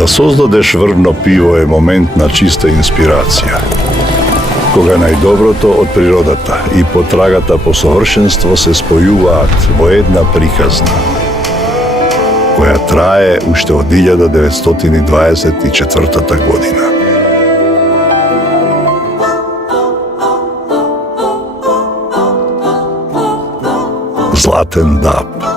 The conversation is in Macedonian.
Da создадеш врвно пиво е момент на чиста инспирација, кога најдоброто од природата и потрагата по совршенство се спојуваат во една приказна, која трае уште од 1924 година. Златен даб.